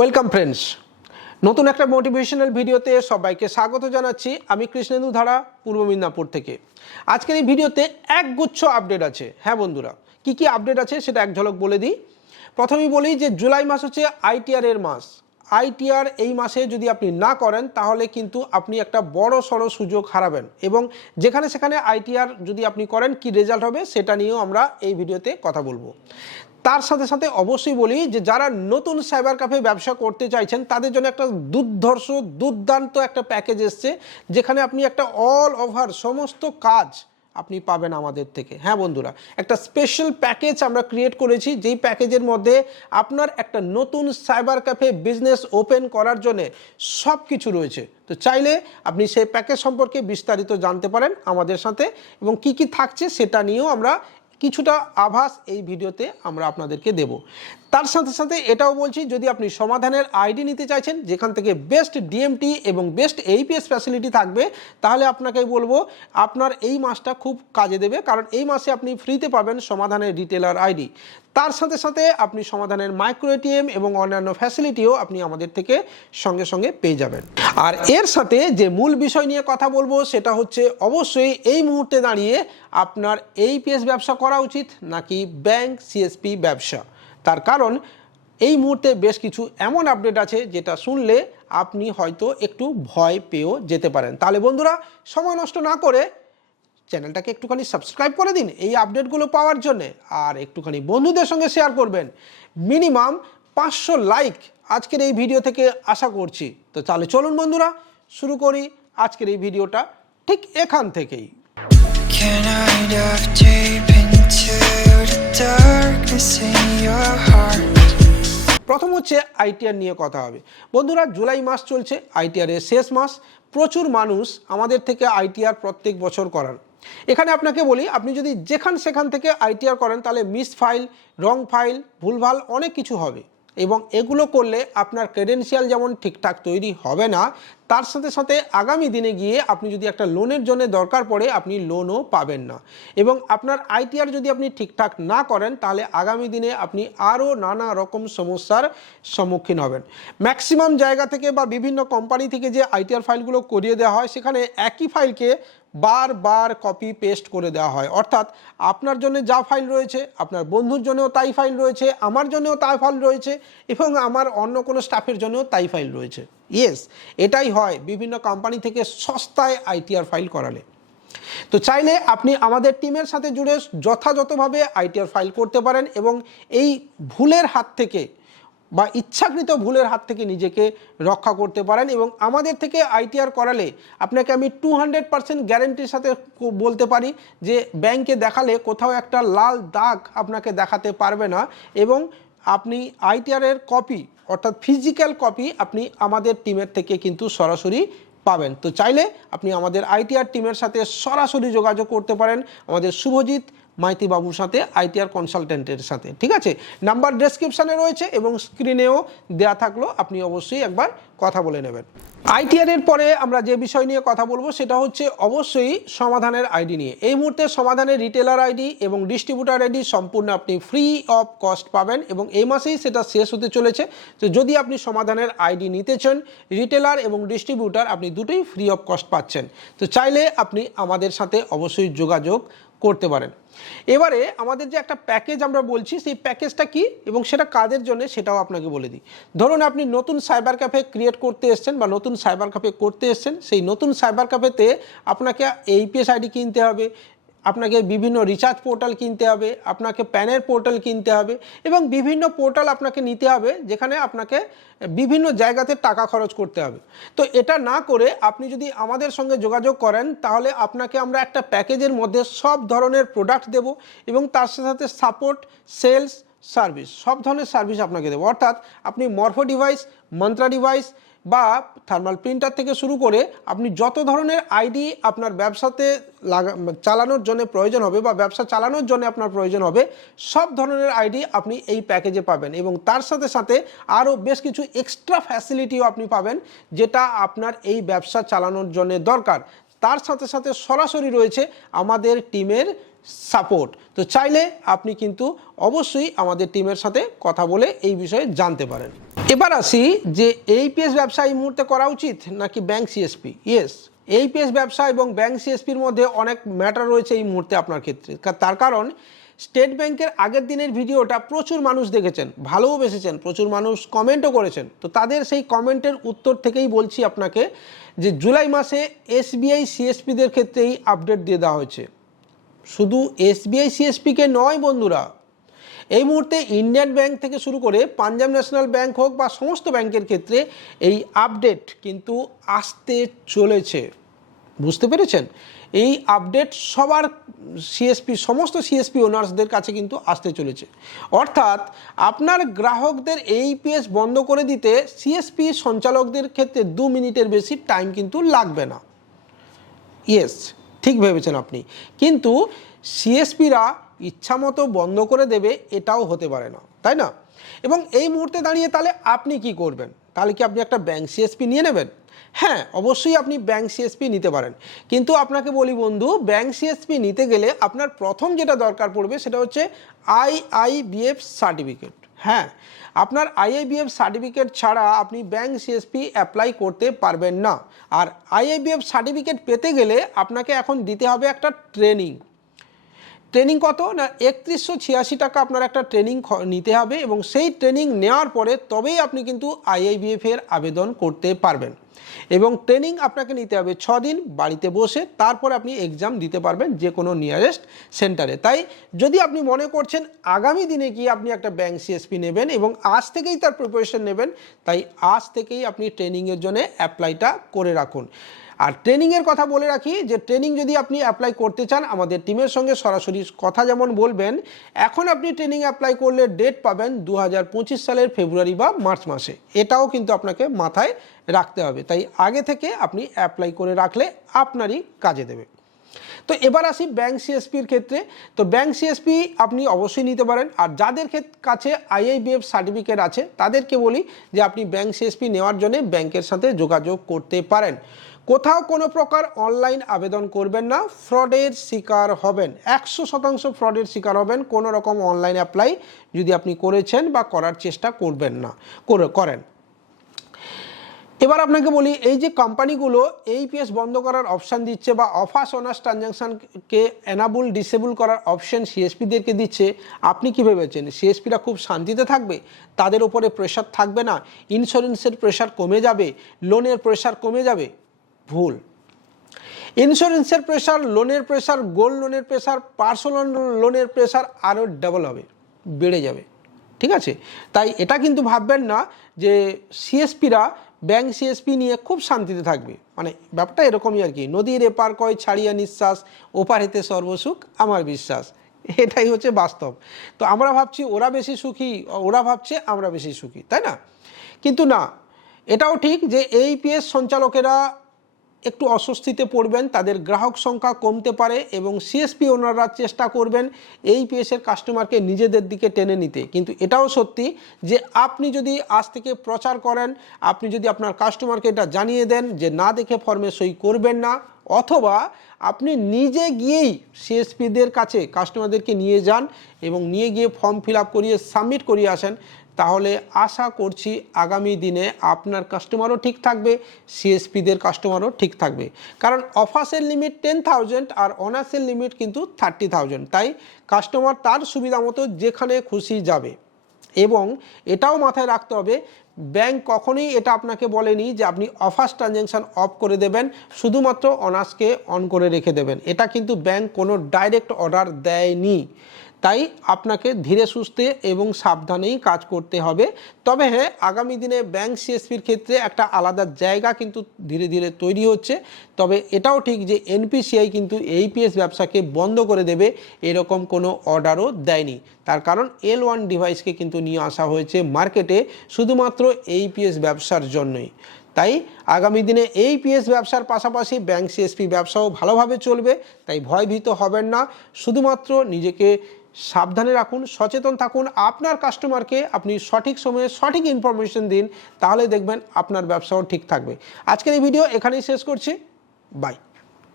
Welcome friends নতুন একটা motivational ভিডিওতে সবাইকে স্বাগত জানাচ্ছি। আমি কৃষ্ণেন্দু ধারা পূর্ব মিদনাপুর থেকে। আজকের এই ভিডিওতে একগুচ্ছ আপডেট আছে। হ্যাঁ বন্ধুরা, কি কি আপডেট আছে সেটা এক ঝলক বলে দিই। প্রথমেই বলি যে জুলাই মাস হচ্ছে আইটিআর এর মাস। আইটিআর এই মাসে যদি আপনি না করেন, তাহলে কিন্তু আপনি একটা বড় সড়ো সুযোগ হারাবেন। এবং যেখানে সেখানে আইটিআর যদি আপনি করেন, কি রেজাল্ট হবে সেটা নিয়েও আমরা এই ভিডিওতে কথা বলব। তার সাথে সাথে অবশ্যই বলি যে যারা নতুন সাইবার ক্যাফে ব্যবসা করতে চাইছেন, তাদের জন্য একটা দুর্ধর্ষ, দুর্দান্ত একটা প্যাকেজ এসছে, যেখানে আপনি একটা অল ওভার সমস্ত কাজ আপনি পাবেন আমাদের থেকে। হ্যাঁ বন্ধুরা, একটা স্পেশাল প্যাকেজ আমরা ক্রিয়েট করেছি, যেই প্যাকেজের মধ্যে আপনার একটা নতুন সাইবার ক্যাফে বিজনেস ওপেন করার জন্য সব কিছু রয়েছে। তো চাইলে আপনি সেই প্যাকেজ সম্পর্কে বিস্তারিত জানতে পারেন আমাদের সাথে এবং কি কি থাকছে সেটা নিয়েও আমরা কিছুটা আভাস এই ভিডিওতে আমরা আপনাদেরকে দেব। তার সাথে সাথে এটাও বলছি, যদি আপনি সমাধানের আইডি নিতে চাইছেন, যেখান থেকে বেস্ট ডিএমটি এবং বেস্ট এইপিএস ফ্যাসিলিটি থাকবে, তাহলে আপনাকে বলব, আপনার এই মাসটা খুব কাজে দেবে, কারণ এই মাসে আপনি ফ্রিতে পাবেন সমাধানের রিটেলার আইডি। তার সাথে সাথে আপনি সমাধানের মাইক্রো এটিএম এবং অন্যান্য ফ্যাসিলিটিও আপনি আমাদের থেকে সঙ্গে সঙ্গে পেয়ে যাবেন। আর এর সাথে যে মূল বিষয় নিয়ে কথা বলব, সেটা হচ্ছে অবশ্যই এই মুহূর্তে দাঁড়িয়ে আপনার এইপিএস ব্যবসা করা উচিত, নাকি ব্যাংক সিএসপি ব্যবসা। তার কারণ, এই মুহূর্তে বেশ কিছু এমন আপডেট আছে যেটা শুনলে আপনি হয়তো একটু ভয় পেয়েও যেতে পারেন। তাহলে বন্ধুরা, সময় নষ্ট না করে চ্যানেলটাকে একটুখানি সাবস্ক্রাইব করে দিন এই আপডেটগুলো পাওয়ার জন্য আর একটুখানি বন্ধুদের সঙ্গে শেয়ার করবেন। মিনিমাম পাঁচশো লাইক আজকের এই ভিডিও থেকে আশা করছি। তো তাহলে চলুন বন্ধুরা, শুরু করি আজকের এই ভিডিওটা ঠিক এখান থেকেই। প্রথম হচ্ছে আইটিআর নিয়ে কথা হবে। বন্ধুরা, জুলাই মাস চলছে, আইটিআর এর শেষ মাস। প্রচুর মানুষ আমাদের থেকে আইটিআর প্রত্যেক বছর করান এখানে আপনাকে বলি, আপনি যদি যেখান সেখান থেকে আইটিআর করেন, তাহলে মিস ফাইল, রং ফাইল, ভুলভাল অনেক কিছু হবে। এবং এগুলো করলে আপনার ক্রেডেন্সিয়াল যেমন ঠিকঠাক তৈরি হবে না তার সাথে সাথে আগামী দিনে গিয়ে আপনি যদি একটা লোনের জন্য দরকার পড়ে, আপনি লোনও পাবেন না। এবং আপনার আইটিআর যদি আপনি ঠিকঠাক না করেন, তাহলে আগামী দিনে আপনি আরও নানা রকম সমস্যার সম্মুখীন হবেন। ম্যাক্সিমাম জায়গা থেকে বা বিভিন্ন কোম্পানি থেকে যে আইটিআর ফাইলগুলো করিয়ে দেওয়া হয়, সেখানে একই ফাইলকে বারবার কপি পেস্ট করে দেওয়া হয়। অর্থাৎ আপনার জন্য যা ফাইল রয়েছে, আপনার বন্ধুর জন্যও তাই ফাইল রয়েছে, আমার জন্যও তাই ফাইল রয়েছে, এবং আমার অন্য কোনো স্টাফের জন্যও তাই ফাইল রয়েছে। ইয়েস এটাই হয় বিভিন্ন কোম্পানি থেকে সস্তায় আইটিআর ফাইল করালে। তো চাইলে আপনি আমাদের টিমের সাথে জুড়ে যথাযথভাবে আইটিআর ফাইল করতে পারেন এবং এই ভুলের হাত থেকে বা ইচ্ছাকৃত ভুলের হাত থেকে নিজেকে রক্ষা করতে পারেন এবং আমাদের থেকে আইটিআর করালে আপনাকে আমি টু হান্ড্রেড পার্সেন্ট গ্যারেন্টির সাথে বলতে পারি যে ব্যাংকে দেখালে কোথাও একটা লাল দাগ আপনাকে দেখাতে পারবে না এবং আপনি আইটিআরের কপি অর্থাৎ ফিজিক্যাল কপি আপনি আমাদের টিমের থেকে কিন্তু সরাসরি পাবেন। তো চাইলে আপনি আমাদের আইটিআর টিমের সাথে সরাসরি যোগাযোগ করতে পারেন। আমাদের শুভজিৎ মাইতি বাবুর সাথে, আইটিআর কনসালটেন্টের সাথে, ঠিক আছে? নাম্বার ডেসক্রিপশানে রয়েছে এবং স্ক্রিনেও দেয়া থাকল, আপনি অবশ্যই একবার কথা বলে নেবেন। আইটিআর এর পরে আমরা যে বিষয় নিয়ে কথা বলব, সেটা হচ্ছে অবশ্যই সমাধানের আইডি নিয়ে। এই মুহূর্তে সমাধানের রিটেলার আইডি এবং ডিস্ট্রিবিউটার আইডি সম্পূর্ণ আপনি ফ্রি অফ কস্ট পাবেন এবং এই মাসেই সেটা শেষ হতে চলেছে। তো যদি আপনি সমাধানের আইডি নিতে চান রিটেলার এবং ডিস্ট্রিবিউটার আপনি দুটোই ফ্রি অফ কস্ট পাচ্ছেন। তো চাইলে আপনি আমাদের সাথে অবশ্যই যোগাযোগ করতে পারেন। এবারে আমাদের যে একটা প্যাকেজ আমরা বলছি, সেই প্যাকেজটা কি এবং সেটা কাদের জন্য সেটাও আপনাকে বলে দিই। ধরুন আপনি নতুন সাইবার ক্যাফে ক্রিয়েট করতে এসছেন বা নতুন সাইবার ক্যাফে করতে এসছেন, সেই নতুন সাইবার ক্যাফেতে আপনাকে এইপিএস আইডি কিনতে হবে আপনাকে বিভিন্ন রিচার্জ পোর্টাল কিনতে হবে, আপনাকে প্যানের পোর্টাল কিনতে হবে এবং বিভিন্ন পোর্টাল আপনাকে নিতে হবে যেখানে আপনাকে বিভিন্ন জায়গাতে টাকা খরচ করতে হবে। তো এটা না করে আপনি যদি আমাদের সঙ্গে যোগাযোগ করেন, তাহলে আপনাকে আমরা একটা প্যাকেজের মধ্যে সব ধরনের প্রোডাক্ট দেব এবং তার সাথে সাথে সাপোর্ট সেলস সার্ভিস সব ধরনের সার্ভিস আপনাকে দেবো। অর্থাৎ আপনি মরফো ডিভাইস মন্ত্রা ডিভাইস বা থার্মাল প্রিন্টার থেকে শুরু করে আপনি যত ধরনের আইডি আপনার ব্যবসাতে লাগা, চালানোর জন্য প্রয়োজন হবে বা ব্যবসা চালানোর জন্য আপনার প্রয়োজন হবে, সব ধরনের আইডি আপনি এই প্যাকেজে পাবেন এবং তার সাথে সাথে আরও বেশ কিছু এক্সট্রা ফ্যাসিলিটিও আপনি পাবেন যেটা আপনার এই ব্যবসা চালানোর জন্য দরকার। তার সাথে সাথে সরাসরি রয়েছে আমাদের টিমের সাপোর্ট তো চাইলে আপনি কিন্তু অবশ্যই আমাদের টিমের সাথে কথা বলে এই বিষয়ে জানতে পারেন। এবার আসি যে এইপিএস ব্যবসা এই মুহূর্তে করা উচিত নাকি ব্যাংক সিএসপি ইয়েস এইপিএস ব্যবসা এবং ব্যাংক সিএসপির মধ্যে অনেক ম্যাটার রয়েছে এই মুহূর্তে আপনার ক্ষেত্রে। তার কারণ স্টেট ব্যাংকের আগের দিনের ভিডিওটা প্রচুর মানুষ দেখেছেন, ভালোও বেসেছেন, প্রচুর মানুষ কমেন্টও করেছেন। তো তাদের সেই কমেন্টের উত্তর থেকেই বলছি আপনাকে যে জুলাই মাসে এসবিআই সিএসপিদের ক্ষেত্রেই আপডেট দিয়ে দেওয়া হয়েছে। শুধু এসবিআই সিএসপিকে নয় বন্ধুরা এই মুহূর্তে ইন্ডিয়ান ব্যাংক থেকে শুরু করে পাঞ্জাব ন্যাশনাল ব্যাংক হোক বা সমস্ত ব্যাংকের ক্ষেত্রে এই আপডেট কিন্তু আসতে চলেছে। বুঝতে পেরেছেন? এই আপডেট সবার সিএসপি সমস্ত সিএসপি ওনার্সদের কাছে কিন্তু আসতে চলেছে। অর্থাৎ আপনার গ্রাহকদের এইপিএস বন্ধ করে দিতে সিএসপি সঞ্চালকদের ক্ষেত্রে দু মিনিটের বেশি টাইম কিন্তু লাগবে না। ইয়েস ঠিক ভেবেছেন আপনি। কিন্তু সিএসপিরা ইচ্ছামতো বন্ধ করে দেবে, এটাও হতে পারে না। তাই না? এবং এই মুহূর্তে দাঁড়িয়ে তাহলে আপনি কি করবেন? তাহলে কি আপনি একটা ব্যাংক সিএসপি নিয়ে নেবেন? হ্যাঁ অবশ্যই আপনি ব্যাংক সিএসপি নিতে পারেন। কিন্তু আপনাকে বলি বন্ধু ব্যাংক সিএসপি নিতে গেলে আপনার প্রথম যেটা দরকার পড়বে সেটা হচ্ছে আইআইবিএফ সার্টিফিকেট হ্যাঁ আপনার আইআইবিএফ সার্টিফিকেট ছাড়া আপনি ব্যাংক সিএসপি অ্যাপ্লাই করতে পারবেন না। আর আইআইবিএফ সার্টিফিকেট পেতে গেলে আপনাকে এখন দিতে হবে একটা ট্রেনিং ট্রেনিং কত? না, একত্রিশশো ছিয়াশি টাকা আপনার একটা ট্রেনিং নিতে হবে এবং সেই ট্রেনিং নেওয়ার পরে তবেই আপনি কিন্তু আইআইবিএফ এর আবেদন করতে পারবেন। এবং ট্রেনিং আপনাকে নিতে হবে ছ দিন বাড়িতে বসে, তারপর আপনি এক্সাম দিতে পারবেন যে কোনো নিয়ারেস্ট সেন্টারে তাই যদি আপনি মনে করছেন আগামী দিনে কি আপনি একটা ব্যাংক সিএসপি নেবেন এবং আজ থেকেই তার প্রিপারেশন নেবেন, তাই আজ থেকেই আপনি ট্রেনিংয়ের জন্য অ্যাপ্লাইটা করে রাখুন। আর ট্রেনিংয়ের কথা বলে রাখি যে ট্রেনিং যদি আপনি অ্যাপ্লাই করতে চান, আমাদের টিমের সঙ্গে সরাসরি কথা যেমন বলবেন, এখন আপনি ট্রেনিং অ্যাপ্লাই করলে ডেট পাবেন দু হাজার পঁচিশ সালের ফেব্রুয়ারি বা মার্চ মাসে। এটাও কিন্তু আপনাকে মাথায় রাখতে হবে। তাই আগে থেকে আপনি অ্যাপ্লাই করে রাখলে আপনারই কাজে দেবে। তো এবার আসি ব্যাংক সিএসপির ক্ষেত্রে। তো ব্যাংক সিএসপি আপনি অবশ্যই নিতে পারেন। আর যাদের কাছে আইআইবিএফ সার্টিফিকেট আছে, তাদেরকে বলি যে আপনি ব্যাংক সিএসপি নেওয়ার জন্য ব্যাংকের সাথে যোগাযোগ করতে পারেন। কোথাও কোনো প্রকার অনলাইন আবেদন করবেন না, ফ্রডের শিকার হবেন। একশো শতাংশ ফ্রডের শিকার হবেন, কোনো রকম অনলাইন অ্যাপ্লাই যদি আপনি করেছেন বা করার চেষ্টা করবেন না, করে- করেন। এবার আপনাকে বলি, এই যে কোম্পানিগুলো এই এইপিএস বন্ধ করার অপশান দিচ্ছে বা অফাস অনার্স ট্রানজ্যাকশানকে এনাবল ডিসেবল করার অপশান সিএসপিদেরকে দিচ্ছে, আপনি কী ভেবেছেন? সিএসপিরা খুব শান্তিতে থাকবে? তাদের উপরে প্রেশার থাকবে না? ইন্স্যুরেন্সের প্রেশার কমে যাবে? লোনের প্রেশার কমে যাবে? ভুল। ইন্স্যুরেন্সের প্রেশার লোনের প্রেশার গোল্ড লোনের প্রেশার পার্সোনাল লোনের প্রেশার আরও ডাবল হবে, বেড়ে যাবে। ঠিক আছে? তাই এটা কিন্তু ভাববেন না যে সিএসপিরা ব্যাংক সিএসপি নিয়ে খুব শান্তিতে থাকবে। মানে ব্যাপারটা এরকমই আর কি। নদীর এপার কয় ছাড়িয়া নিঃশ্বাস, ওপার হেতে সর্বসুখ, আমার বিশ্বাস। এটাই হচ্ছে বাস্তব। তো আমরা ভাবছি ওরা বেশি সুখী, ওরা ভাবছে আমরা বেশি সুখী, তাই না? কিন্তু না, এটাও ঠিক যে এই পিএস সঞ্চালকেরা একটু অস্বস্তিতে পড়বেন, তাদের গ্রাহক সংখ্যা কমতে পারে এবং সিএসপি ওনাররা চেষ্টা করবেন এই পিএসের কাস্টমারকে নিজেদের দিকে টেনে নিতে। কিন্তু এটাও সত্যি যে আপনি যদি আজ থেকে প্রচার করেন, আপনি যদি আপনার কাস্টমারকে এটা জানিয়ে দেন যে না দেখে ফর্মে সই করবেন না, অথবা আপনি নিজে গিয়েই সিএসপিদের কাছে কাস্টমারদেরকে নিয়ে যান এবং নিয়ে গিয়ে ফর্ম ফিল আপ করিয়ে সাবমিট করিয়ে আসেন তাহলে আশা করছি আগামী দিনে আপনার কাস্টমারও ঠিক থাকবে সিএসপিদের কাস্টমারও ঠিক থাকবে। কারণ অফার্সের লিমিট টেন থাউজেন্ড আর অনার্সের লিমিট কিন্তু থার্টি থাউজেন্ড তাই কাস্টমার তার সুবিধা মতো যেখানে খুশি যাবে। এবং এটাও মাথায় রাখতে হবে ব্যাংক কখনোই এটা আপনাকে বলেনি যে আপনি অফার্স ট্রানজ্যাকশান অফ করে দেবেন, শুধুমাত্র অনার্সকে অন করে রেখে দেবেন। এটা কিন্তু ব্যাংক কোনো ডাইরেক্ট অর্ডার দেয়নি। তাই আপনাকে ধীরে সুস্থে এবং সাবধানেই কাজ করতে হবে। তবে হ্যাঁ আগামী দিনে ব্যাংক সিএসপির ক্ষেত্রে একটা আলাদা জায়গা কিন্তু ধীরে ধীরে তৈরি হচ্ছে। তবে এটাও ঠিক যে এনপিসিআই কিন্তু এইপিএস ব্যবসাকে বন্ধ করে দেবে, এরকম কোনো অর্ডারও দেয়নি। তার কারণ এল ওয়ান ডিভাইসকে কিন্তু নিয়ে আসা হয়েছে মার্কেটে শুধুমাত্র এইপিএস ব্যবসার জন্যই। তাই আগামী দিনে এই পিএস ব্যবসার পাশাপাশি ব্যাংক সিএসপি ব্যবসাও ভালোভাবে চলবে, তাই ভয়ভীত হবেন না। শুধুমাত্র নিজেকে সাবধানে রাখুন, সচেতন থাকুন। আপনার কাস্টমারকে আপনি সঠিক সময়ে সঠিক ইনফরমেশন দিন, তাহলে দেখবেন আপনার ব্যবসাও ঠিক থাকবে। আজকের এই ভিডিও এখানেই শেষ করছি। বাই